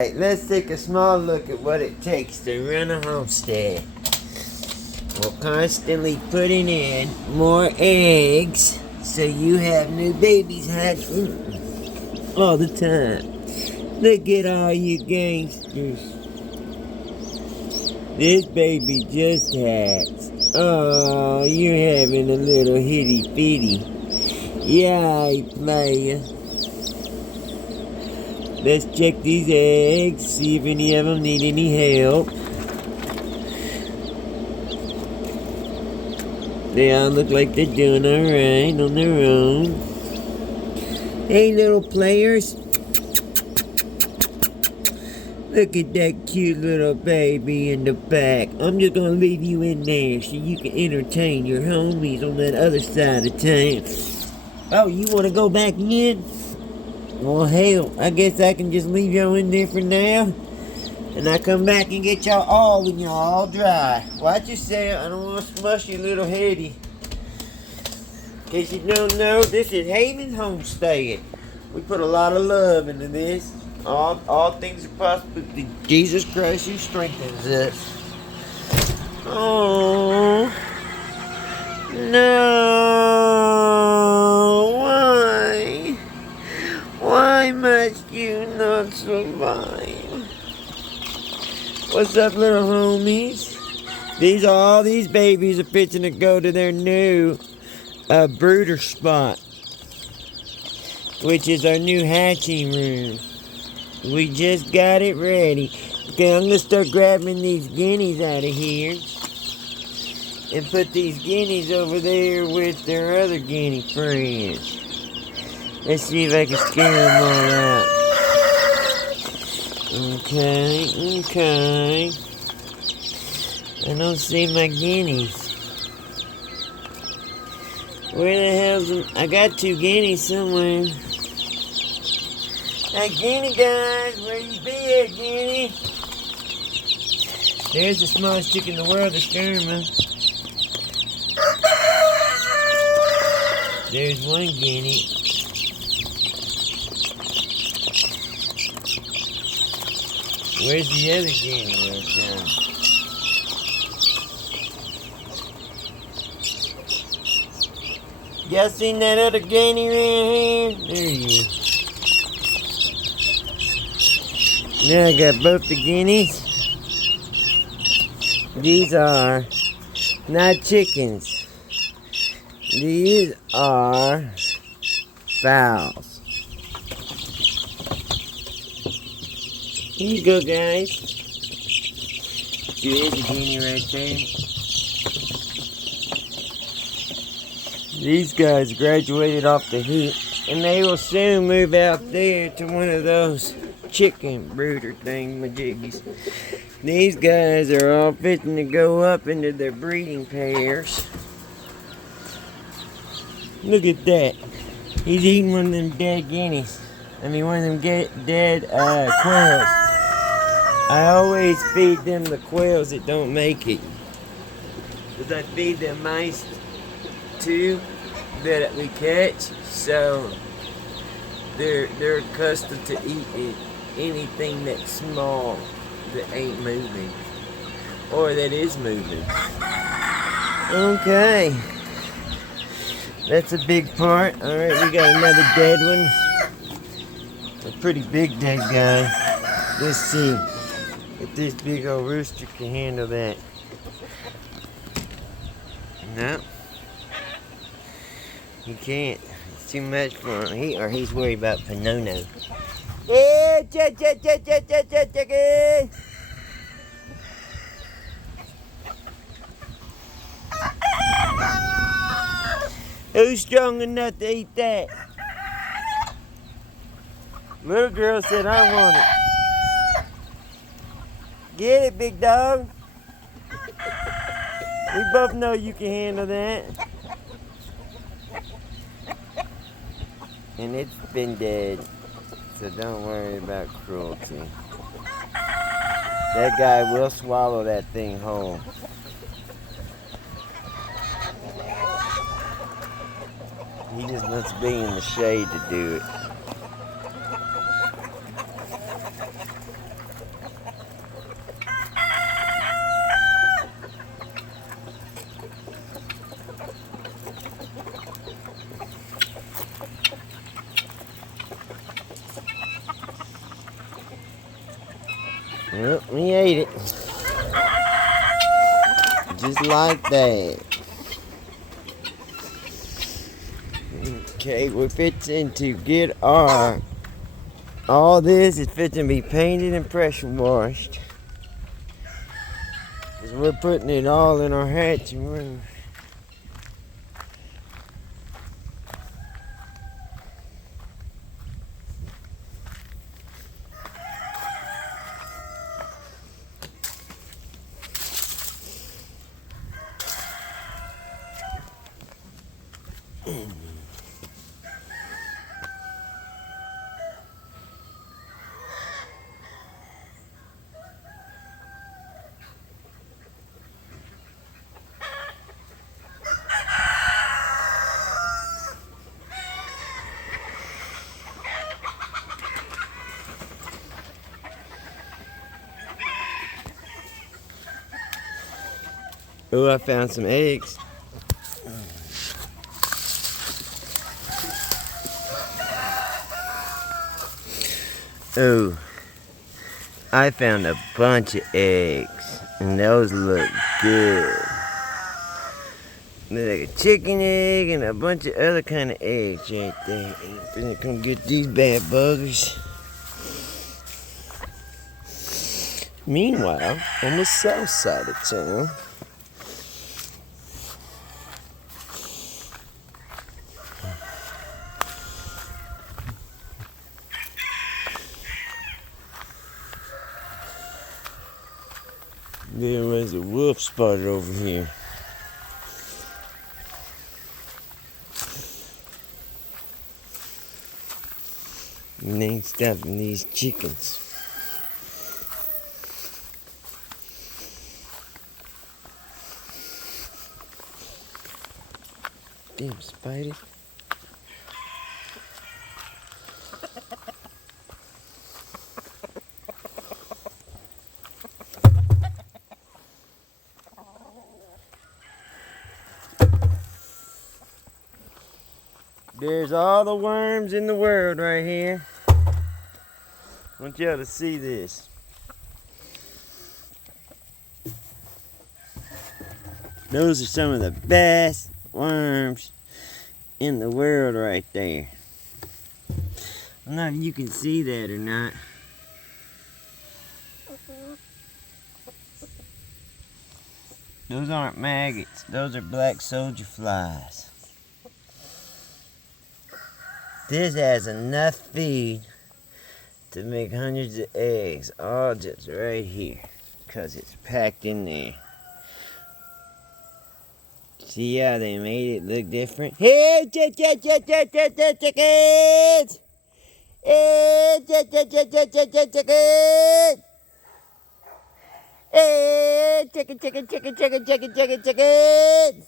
Right, let's take a small look at what it takes to run a homestead. We're constantly putting in more eggs so you have new babies hatching all the time. Look at all you gangsters. This baby just hatched. Oh, you're having a little hitty fitty. Yay, player. Let's check these eggs, see if any of them need any help. They all look like they're doing alright on their own. Hey, little players. Look at that cute little baby in the back. I'm just gonna leave you in there so you can entertain your homies on that other side of town. Oh, you wanna go back in? Well, hell, I guess I can just leave y'all in there for now. And I come back and get y'all all when y'all all dry. Watch yourself. I don't want to smush your little heady. In case you don't know, this is HomeStead. We put a lot of love into this. All things are possible through Jesus Christ who strengthens us. Oh, no. Why? Why must you not survive? What's up, little homies? All these babies are fixing to go to their new brooder spot, which is our new hatching room. We just got it ready. Okay, I'm gonna start grabbing these guineas out of here and put these guineas over there with their other guinea friends. Let's see if I can scare them all out. Okay. I don't see my guineas. Where the hell's them? I got 2 guineas somewhere. Hey, guinea guys, where you be at, guinea? There's the smallest chick in the world, the skirma. There's one guinea. Where's the other guinea right now? Y'all seen that other guinea around here? There he is. Now I got both the guineas. These are not chickens. These are fowls. Here you go, guys. There's a guinea right there. These guys graduated off the heat, and they will soon move out there to one of those chicken brooder thingamajiggies. These guys are all fitting to go up into their breeding pairs. Look at that. He's eating one of them dead guineas. One of them dead quails. I always feed them the quails that don't make it. Because I feed them mice too that we catch. So they're accustomed to eating anything that's small that ain't moving. Or that is moving. Okay. That's a big part. Alright, we got another dead one. A pretty big dead guy. Let's see if this big old rooster can handle that. No. He can't. It's too much for him. He's worried about Panono. Yeah, chicken. Who's strong enough to eat that? Little girl said I want it. Get it, big dog. We both know you can handle that. And it's been dead, so don't worry about cruelty. That guy will swallow that thing whole. He just wants to be in the shade to do it. Well, we ate it. Just like that. Okay, we're fixing to get all this is fixing to be painted and pressure washed. Because we're putting it all in our hatching room. Oh, I found some eggs. Oh, I found a bunch of eggs, and those look good. There's like a chicken egg and a bunch of other kind of eggs right there. We're gonna come get these bad buggers. Meanwhile, on the south side of town, there was a wolf spotted over here. And they stuffing these chickens. Damn spiders. There's all the worms in the world right here. I want y'all to see this. Those are some of the best worms in the world right there. I don't know if you can see that or not. Those aren't maggots. Those are black soldier flies. This has enough feed to make hundreds of eggs, all just right here, because it's packed in there. See how they made it look different? Hey, chickens! Hey, chickens! Hey, chicken!